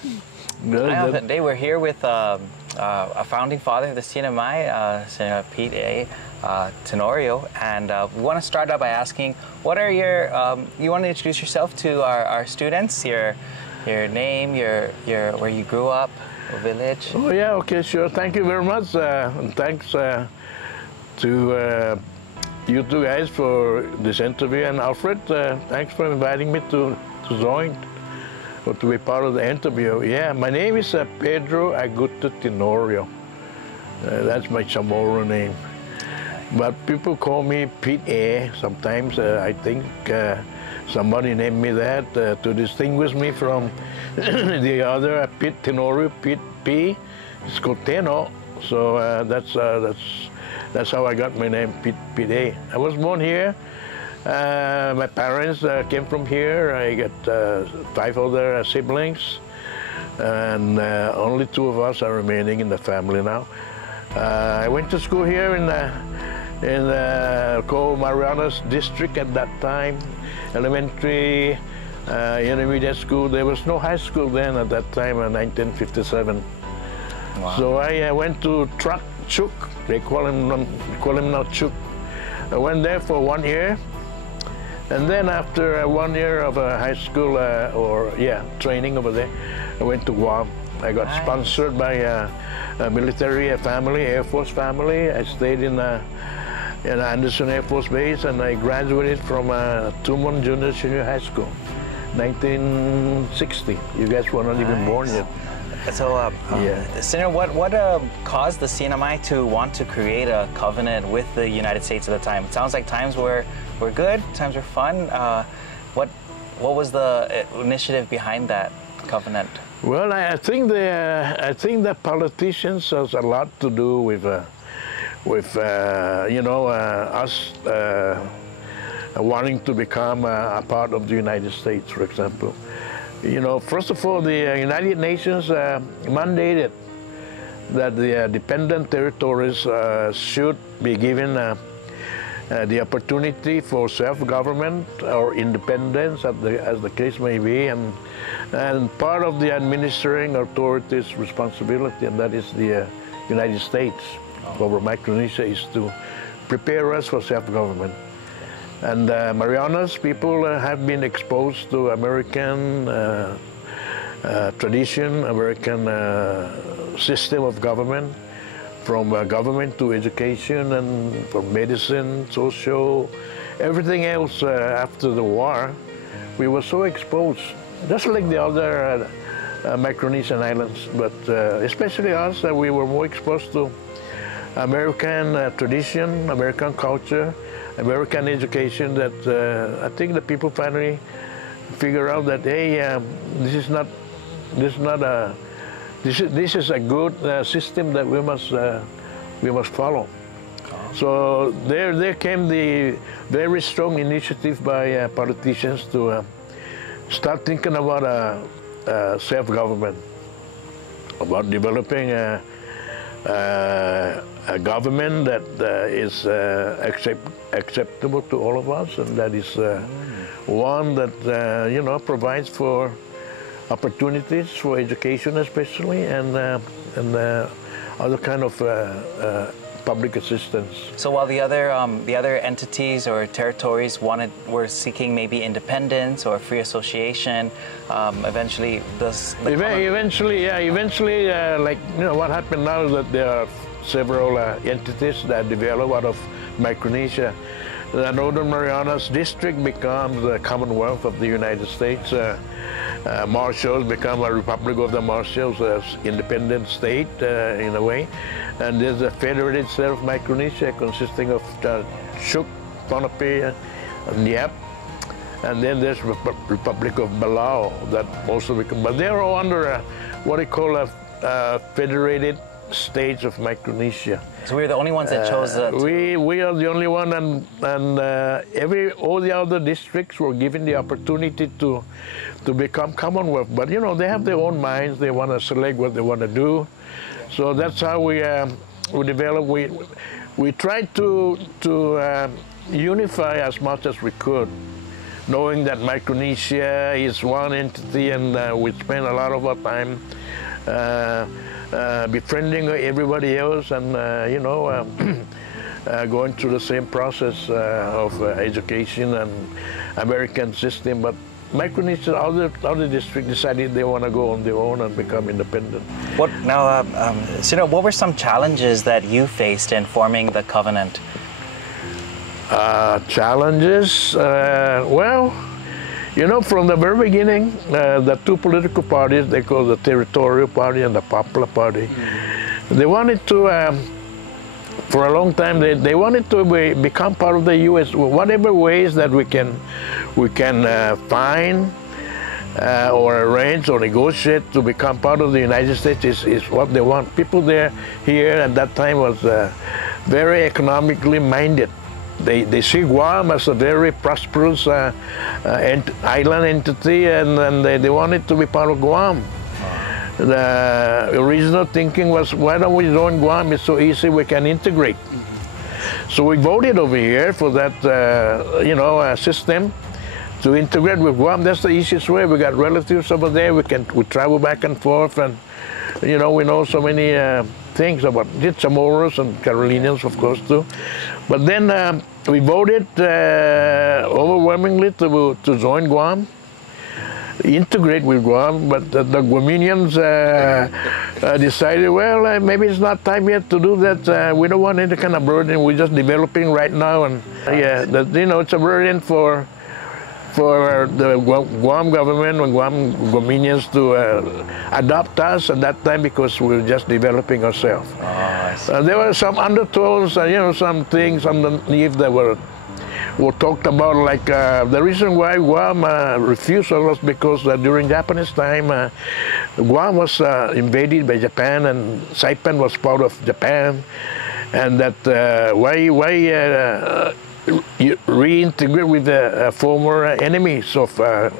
Today we're here with a founding father of the CNMI, Senator Pete A. Tenorio, and we want to start out by asking, what are your, you want to introduce yourself to our students, your name, your where you grew up, your village? Oh yeah, okay, sure. Thank you very much, and thanks to you two guys for this interview, and Alfred, thanks for inviting me to join or to be part of the interview. Yeah, my name is Pedro A. Tenorio. That's my Chamorro name. But people call me Pete A. Sometimes I think somebody named me that to distinguish me from the other Pete Tenorio, Pete P. It's called Teno. So that's how I got my name, Pete A. I was born here. My parents came from here. I got 5 other siblings, and only 2 of us are remaining in the family now. I went to school here in called Marianas district at that time, elementary, intermediate school. There was no high school then at that time in 1957. Wow. So I went to Chuk. They call him now Chuk. I went there for 1 year. And then after 1 year of high school, training over there, I went to Guam. I got sponsored by a military family, Air Force family. I stayed in Anderson Air Force Base, and I graduated from Tumon Junior Senior High School, 1960. You guys were not even born yet. So, Senator, what caused the CNMI to want to create a covenant with the United States at the time? It sounds like times were good, times were fun. What was the initiative behind that covenant? Well, I think the politicians has a lot to do with us wanting to become a part of the United States, for example. You know, first of all, the United Nations mandated that the dependent territories should be given the opportunity for self-government or independence, as the case may be, and part of the administering authority's responsibility, and that is the United States over Micronesia, is to prepare us for self-government. And Marianas people have been exposed to American tradition, American system of government, from government to education and from medicine, social, everything else after the war. We were so exposed, just like the other Micronesian islands, but especially us, we were more exposed to American tradition, American culture, American education, that I think the people finally figure out that, hey, this is a good system that we must follow. So there came the very strong initiative by politicians to start thinking about self-government, about developing a government that is acceptable to all of us, and that is one that provides for opportunities for education, especially, and other kind of public assistance. So while the other entities or territories were seeking maybe independence or free association, eventually like what happened now is that there are several entities that develop out of Micronesia. The Northern Marianas District becomes the Commonwealth of the United States. Marshalls become a Republic of the Marshalls, as independent state in a way. And there's a federated state of Micronesia consisting of Chuk, Ponape, and Yap. And then there's Republic of Palau that also become, but they're all under what they call a federated states of Micronesia. So we're the only ones that chose that. We are the only one, and all the other districts were given the opportunity to become Commonwealth. But they have their own minds. They want to select what they want to do. So that's how we develop. We tried to unify as much as we could knowing that Micronesia is one entity, and we spend a lot of our time befriending everybody else, and you know, going through the same process of education and American system. But Micronesia, other districts decided they want to go on their own and become independent. What now, Senator, what were some challenges that you faced in forming the covenant? Challenges? Well, you know, from the very beginning, the two political parties, they call the Territorial Party and the Popular Party, they wanted to, for a long time, they wanted to become part of the U.S. Whatever ways that we can find or arrange or negotiate to become part of the United States is what they want. People here at that time was very economically minded. They see Guam as a very prosperous island entity, and they wanted to be part of Guam. The original thinking was, why don't we join Guam? It's so easy, we can integrate. So we voted over here for that, you know, system to integrate with Guam. That's the easiest way. We got relatives over there. We travel back and forth, and you know, we know so many things about Chamorros and Carolinians, of course, too. But then we voted overwhelmingly to join Guam, integrate with Guam, but the Guaminians decided, well, maybe it's not time yet to do that. We don't want any kind of burden. We're just developing right now, and yeah, you know, it's a burden for the Guam government and Guaminians to adopt us at that time, because we were just developing ourselves. Oh, there were some undertones, you know, some things underneath that were talked about, like the reason why Guam refused was because during Japanese time, Guam was invaded by Japan, and Saipan was part of Japan, and that why reintegrate with the former enemies of the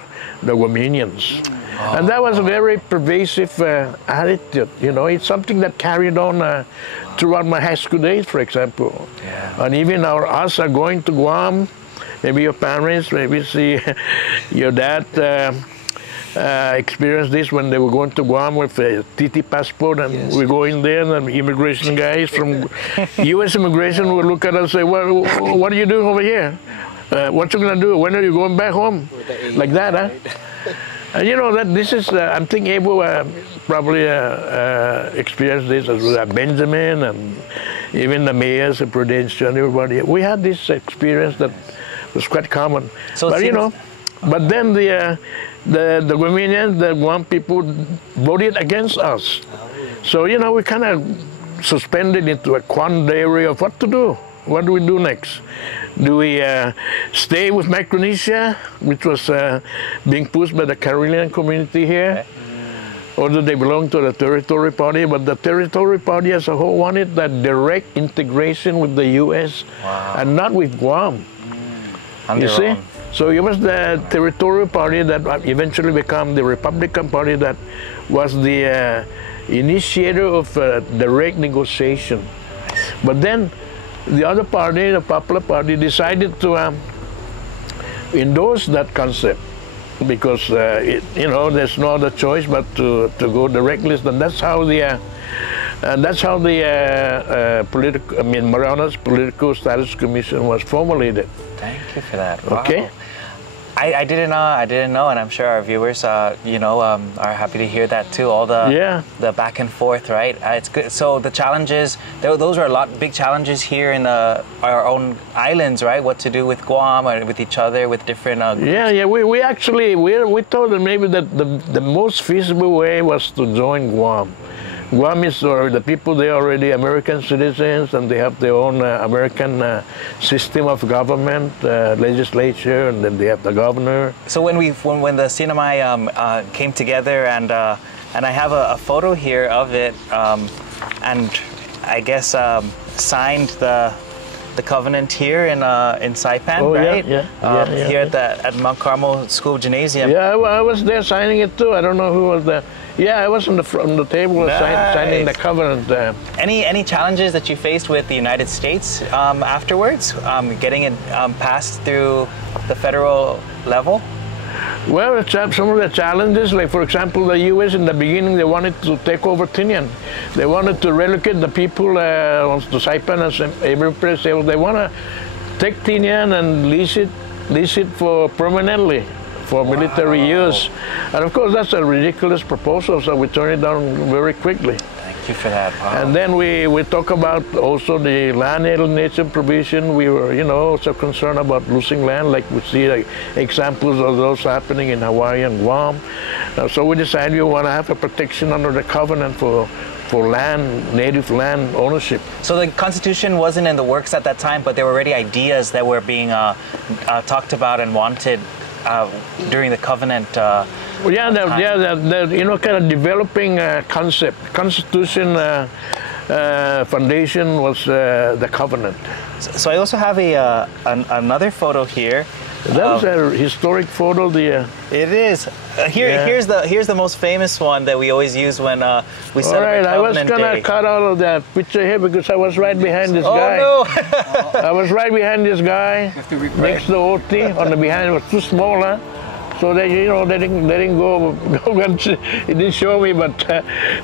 Guaminians. And that was a very pervasive attitude. You know, it's something that carried on throughout my high school days, for example. Yeah. And even us are going to Guam, maybe your parents, maybe see your dad experienced this when they were going to Guam with a TT passport, and yes, we go in there, and the immigration guys from U.S. immigration will look at us and say, well, what are you doing over here? What you gonna do? When are you going back home? Like that, huh? And you know, that this is, I'm thinking Abel probably experienced this as well, Benjamin, and even the mayors of Prudential and everybody. We had this experience that was quite common. So but you know, but then the Guaminians, the Guam people voted against us. So, you know, we kind of suspended into a quandary of what to do. What do we do next? Do we stay with Micronesia, which was being pushed by the Carolinian community here? Okay. Or do they belong to the Territorial Party? But the Territorial Party as a whole wanted that direct integration with the U.S. Wow. and not with Guam. You see? So it was the Territorial Party that eventually became the Republican Party that was the initiator of direct negotiation. But then the other party, the Popular Party, decided to endorse that concept, because you know, there's no other choice but to go directly. And that's how the Marianas Political Status Commission was formulated. Thank you for that. Wow. Okay. I didn't know, and I'm sure our viewers, you know, are happy to hear that too. All the back and forth, right? It's good. So the challenges, those are big challenges here in our own islands, right? What to do with Guam or with each other, with different groups. Yeah. We actually thought that maybe that the most feasible way was to join Guam. Guam is, or the people there are already American citizens, and they have their own American system of government, legislature, and then they have the governor. So when the CNMI came together, and I have a photo here of it, and I guess signed the covenant here in Saipan, right? Yeah. Here at Mount Carmel School Gymnasium. Yeah, well, I was there signing it too. I don't know who was there. Yeah, I was on the table signing the covenant. Any challenges that you faced with the United States afterwards, getting it passed through the federal level? Well, some of the challenges, like for example, the U.S. in the beginning, they wanted to take over Tinian. They wanted to relocate the people to Saipan and every place. They want to take Tinian and lease it for permanently for military use. And of course, that's a ridiculous proposal, so we turned it down very quickly. Thank you for that. Wow. And then we talk about also the land alienation provision. We were, also concerned about losing land, like we see examples of those happening in Hawaii and Guam. So we decided we want to have a protection under the covenant for land, native land ownership. So the Constitution wasn't in the works at that time, but there were already ideas that were being talked about and wanted during the covenant. Kind of developing concept. Constitution foundation was the covenant. So I also have another photo here. That was a historic photo. It is. Here's the most famous one that we always use when we celebrate Covenant Day. I was gonna cut out of that picture here because I was right behind this guy. Oh no! I was right behind this guy next to OT. On the behind, it was too small, huh? So they didn't go. It didn't show me, but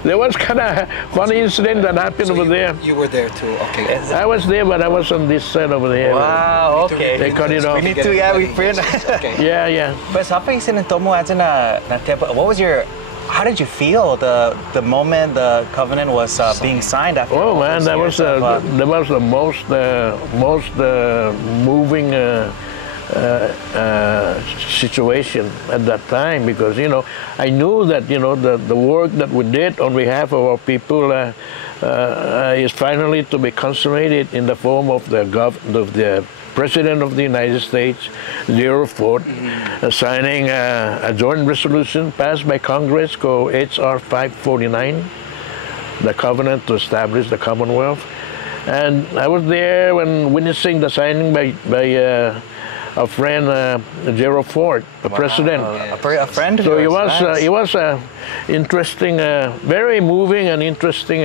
there was kind of funny incident that happened over there. You were there too, okay. I was there, but I was on this side over there. Wow, okay. They cut it off. We need to, we print. Okay. Yeah. But what was your? How did you feel the moment the covenant was being signed after? Oh man, that was the most moving situation at that time, because I knew that the work that we did on behalf of our people is finally to be consummated in the form of the President of the United States, Gerald Ford, signing a joint resolution passed by Congress called H.R. 549, the covenant to establish the Commonwealth. And I was there when witnessing the signing by our friend Gerald Ford, the president. A friend. So it was a interesting, very moving and interesting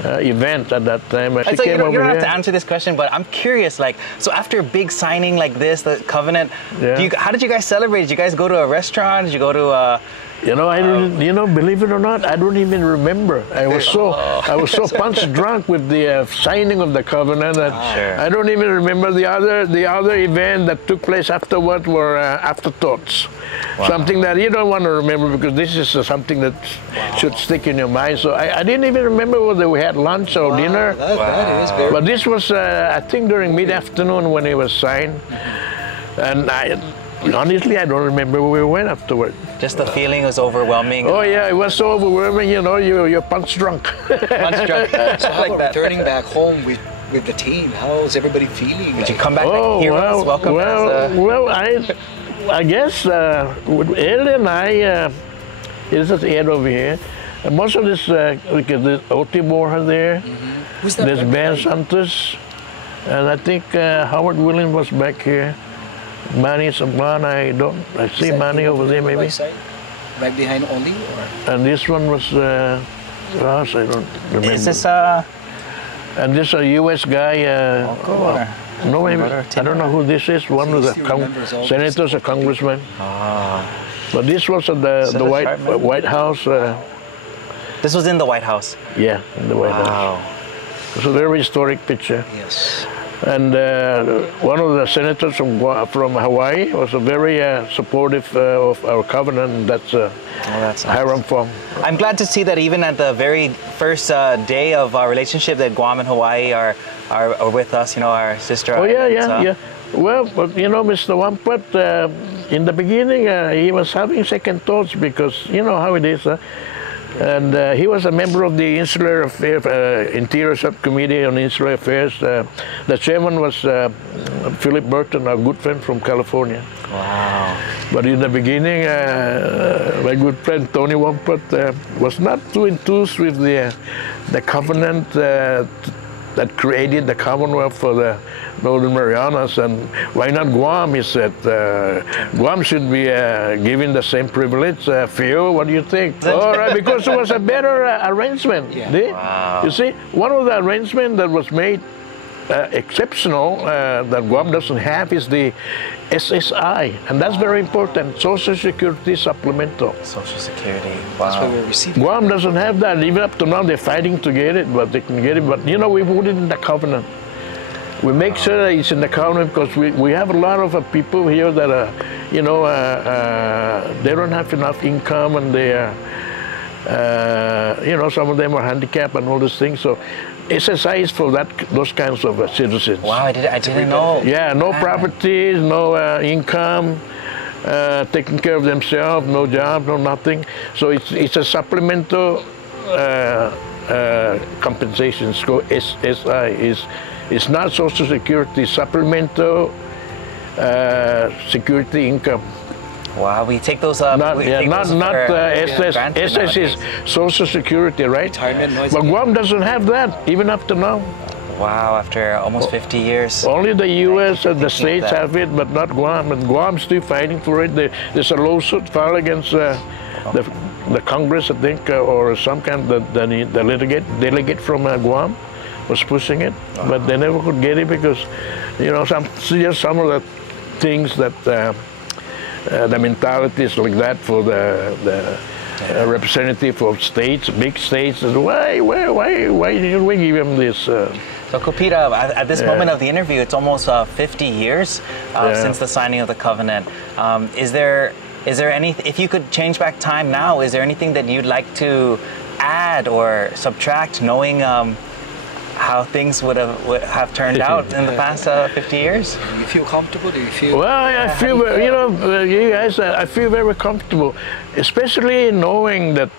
event at that time. So you don't have to answer this question, but I'm curious. So after a big signing like this, the covenant, how did you guys celebrate? Did you guys go to a restaurant? Did you go to believe it or not, I don't even remember. I was so punch drunk with the signing of the covenant that I don't even remember the other event that took place afterward were afterthoughts. Wow. Something that you don't want to remember because this is something that should stick in your mind. So I didn't even remember whether we had lunch or dinner. That is very. But this was, I think, during mid-afternoon when it was signed, and honestly, I don't remember where we went afterward. Just the feeling was overwhelming. Oh yeah, it was so overwhelming. You're punch drunk. Punch drunk. So how about returning back home with the team? How's everybody feeling? Did you come back like heroes? Well, I guess with Ed and I, this is Ed over here. Most of this, the OT Moore there. Who's that? There's Ben Santos, and I think Howard Williams was back here. Manny Sablan, I see Manny over there maybe. Right behind Oli? And this one was, I don't remember. Is this And this a U.S. guy, no, maybe, I don't know who this is. One of the senators, a congressman. But this was at the White House. This was in the White House? Yeah, in the White House. It's a very historic picture. Yes. And one of the senators from Hawaii was a very supportive of our covenant. That's Hiram Fong. I'm glad to see that even at the very first day of our relationship that Guam and Hawaii are with us, our sister. Oh, yeah. Well, but Mr. Wamput, in the beginning, he was having second thoughts because you know how it is. And he was a member of the Insular Affairs, Interior Subcommittee on Insular Affairs. The chairman was Philip Burton, a good friend from California. Wow. But in the beginning, my good friend Tony Wamput was not too enthused with the covenant that created the Commonwealth for the Northern Marianas, and why not Guam? He said Guam should be given the same privilege. Phil, what do you think? All right, because it was a better arrangement. Yeah. Wow. You see, one of the arrangements that was made exceptional that Guam doesn't have is the SSI, and that's very important, Social Security Supplemental. Social Security. Wow. That's why we're receiving. Guam doesn't have that. Even up to now, they're fighting to get it, but they can get it. But you know, we put it in the covenant. We make sure that it's in the covenant because we have a lot of people here that are, you know, they don't have enough income, and they are, you know, some of them are handicapped and all these things. So SSI is for those kinds of citizens. Wow, I didn't know. Yeah, no properties, no income, taking care of themselves, no job, no nothing. So it's a supplemental compensation. It's called SSI. It's not Social Security, supplemental security income. Wow, we take those SS is Social Security, right? Retirement, but Guam doesn't have that, even up to now. Wow, after almost 50 years. Only the U.S. and the states have it, but not Guam. And Guam's still fighting for it. There's a lawsuit filed against the Congress, I think, or some kind of the delegate from Guam was pushing it, but they never could get it because, you know, some of the things that the mentality is like that for the representative of states, big states. Why did we give him this? So Kopita, at this moment of the interview, it's almost 50 years since the signing of the covenant. Is there any, if you could change back time now, is there anything that you'd like to add or subtract, knowing how things would have turned out in the past 50 years? Do you feel comfortable? Do you feel? Well, I feel, you know, you guys, I feel very comfortable, especially knowing that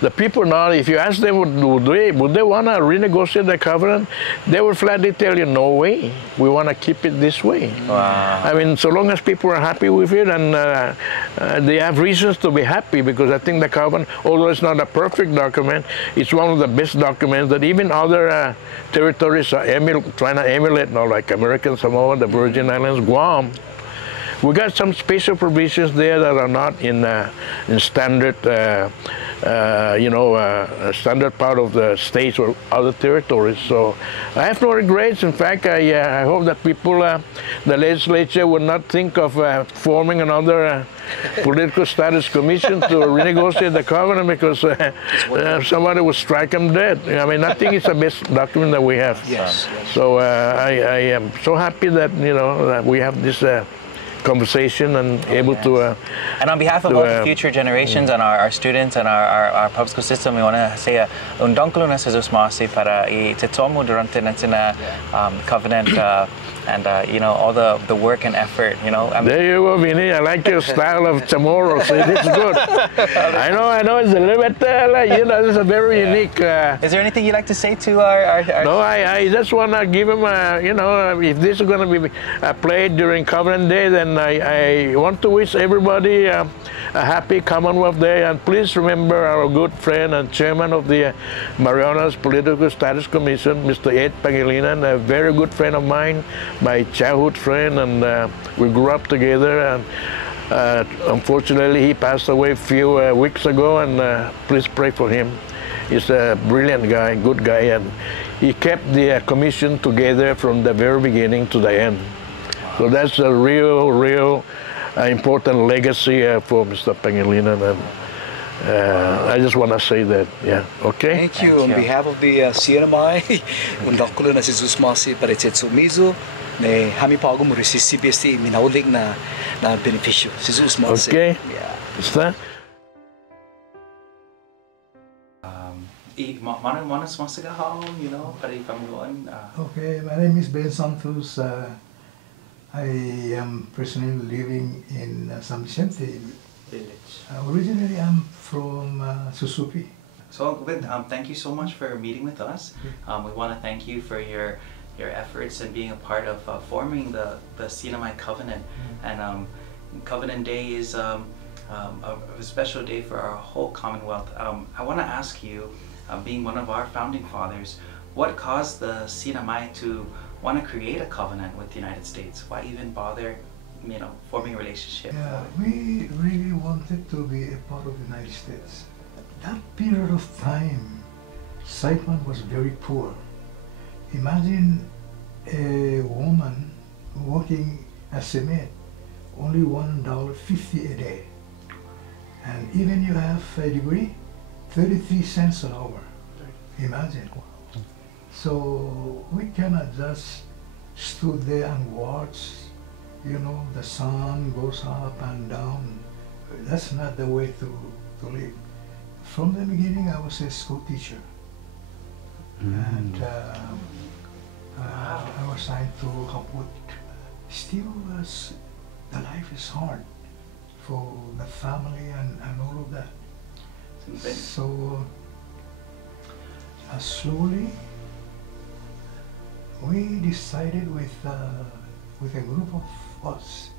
the people now, if you ask them would they want to renegotiate the covenant, they will flatly tell you, no way, we want to keep it this way. Wow. I mean, so long as people are happy with it, and they have reasons to be happy, because I think the covenant, although it's not a perfect document, it's one of the best documents that even other territories are trying to emulate now, like American Samoa, the Virgin Islands, Guam. We got some special provisions there that are not in standard, standard part of the states or other territories. So I have no regrets. In fact, I hope that people, the legislature, would not think of forming another Political Status Commission to renegotiate the covenant, because somebody would strike them dead. I mean, I think it's the best document that we have. Yes. So I am so happy that, you know, that we have this conversation and able to and on behalf of all the future generations and our students and our public school system, we want to say undangkulo na sa Jesus masi para itetomo durante natin covenant and you know, all the work and effort, you know. There you go, Vinny. I like your style of tomorrow. So it's good. I know it's a little bit you know, it's a very unique. Is there anything you'd like to say to our No, I just want to give them you know, if this is going to be played during Covenant Day, then I want to wish everybody a happy Commonwealth Day, and please remember our good friend and chairman of the Marianas Political Status Commission, Mr. Ed Pangilinan, a very good friend of mine, my childhood friend, and we grew up together. And unfortunately, he passed away a few weeks ago, and please pray for him. He's a brilliant guy, good guy, and he kept the commission together from the very beginning to the end. So that's a real important legacy for Mr. Pangilinan, and I just want to say that, yeah, okay? Thank you. On behalf of the CNMI, undangkulo na si Jesus masi para itsetsumizo ne hami pago mo resisibesti minaulig na beneficio. Si Jesus masi. Okay. Yeah. Está? You know, Okay, my name is Ben Santos. I am personally living in San Vicente village. Originally, I'm from Susupi. So, Govind, thank you so much for meeting with us. We want to thank you for your efforts and being a part of forming the CNMI Covenant. And Covenant Day is a special day for our whole Commonwealth. I want to ask you, being one of our founding fathers, what caused the CNMI to want to create a covenant with the United States? Why even bother, forming a relationship? Yeah, we really wanted to be a part of the United States. That period of time, Saipan was very poor. Imagine a woman working as a maid, only $1.50 a day. And even you have a degree, 33 cents an hour. Imagine. So we cannot just stood there and watch, the sun goes up and down. That's not the way to live. From the beginning, I was a school teacher. And I was trying to help with, still the life is hard for the family and all of that. So slowly we decided with a group of us.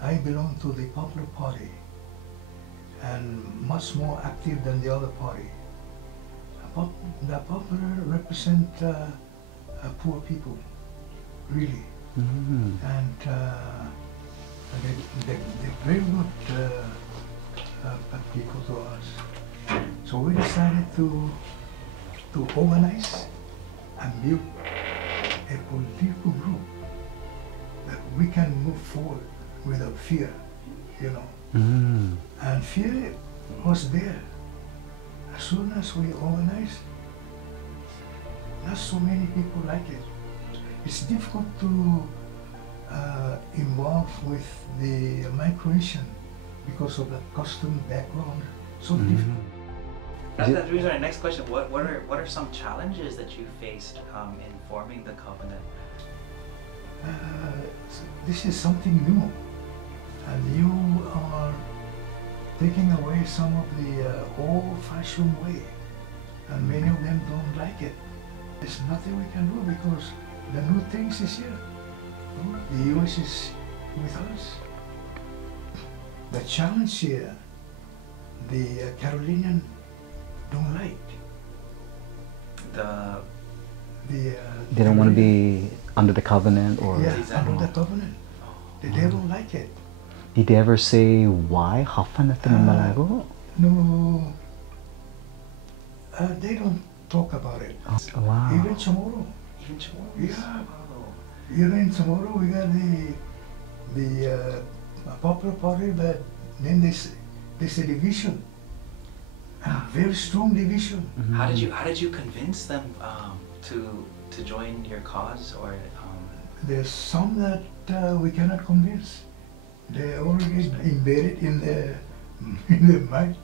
I belong to the Popular Party and much more active than the other party. The Popular represent poor people, really, and they're very good people to us. So we decided to organize and build a political group that we can move forward without fear, And fear was there. As soon as we organized, not so many people like it. It's difficult to involve with the migration because of the custom background. So difficult. That's the reason. Our next question: What are some challenges that you faced in forming the covenant? This is something new, and you are taking away some of the old-fashioned way, and many of them don't like it. There's nothing we can do because the new things is here. The U.S. is with us. The challenge here, the Carolinian don't like. They don't want to be under the covenant, or under the covenant. They don't like it. Did they ever say why? No, they don't talk about it. Oh, wow. Even tomorrow. Yeah. Even tomorrow we got the Popular Party, but then there's a division, a very strong division. How did you convince them to join your cause, or? There's some that we cannot convince. They already embedded in the mind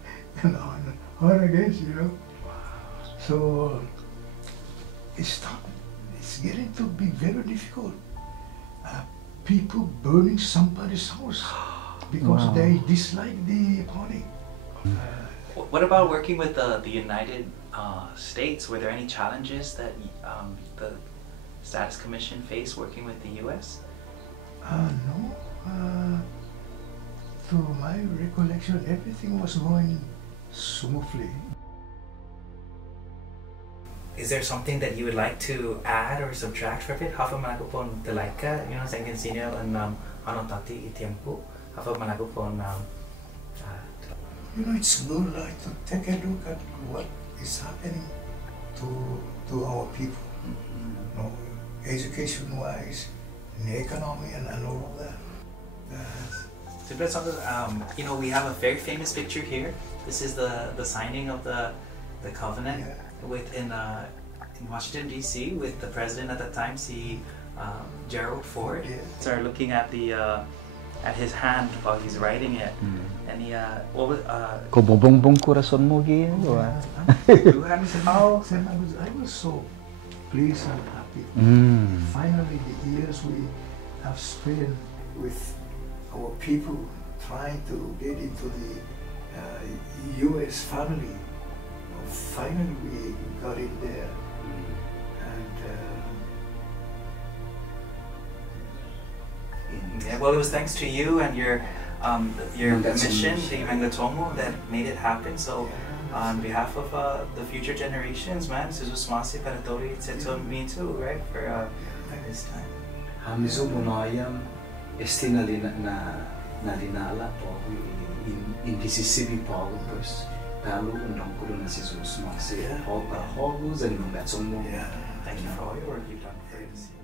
and on against, So it's getting to be very difficult. People burning somebody's house because they dislike the party. What about working with the United States? Were there any challenges that the Status Commission faced working with the U.S.? No. To my recollection, everything was going smoothly. Is there something that you would like to add or subtract from it? Hafa malagupon talaika, sangkin senior and anotati itiampu. Hafa malagupon. It's good to take a look at what is happening to our people. Education-wise, in the economy and all of that. We have a very famous picture here. This is the signing of the covenant in Washington D.C. with the president at the time, Gerald Ford. Yeah. Start looking at at his hand while he's writing it, and he Kobobongbong corazon mo gin, I was so pleased and happy. Finally, the years we have spent with our people trying to get into the U.S. family, finally we got in there. Well, it was thanks to you and your mission, the Mangatomo, that made it happen. So on behalf of the future generations, man. Jesus masi panatori me too, right? For this time. Hamizu munayam estina nalinala po in Mississippi po pues talo undang kulo na si Jesus masi. All para hogos and mga tsummo. Thank you for all your work you've done for us.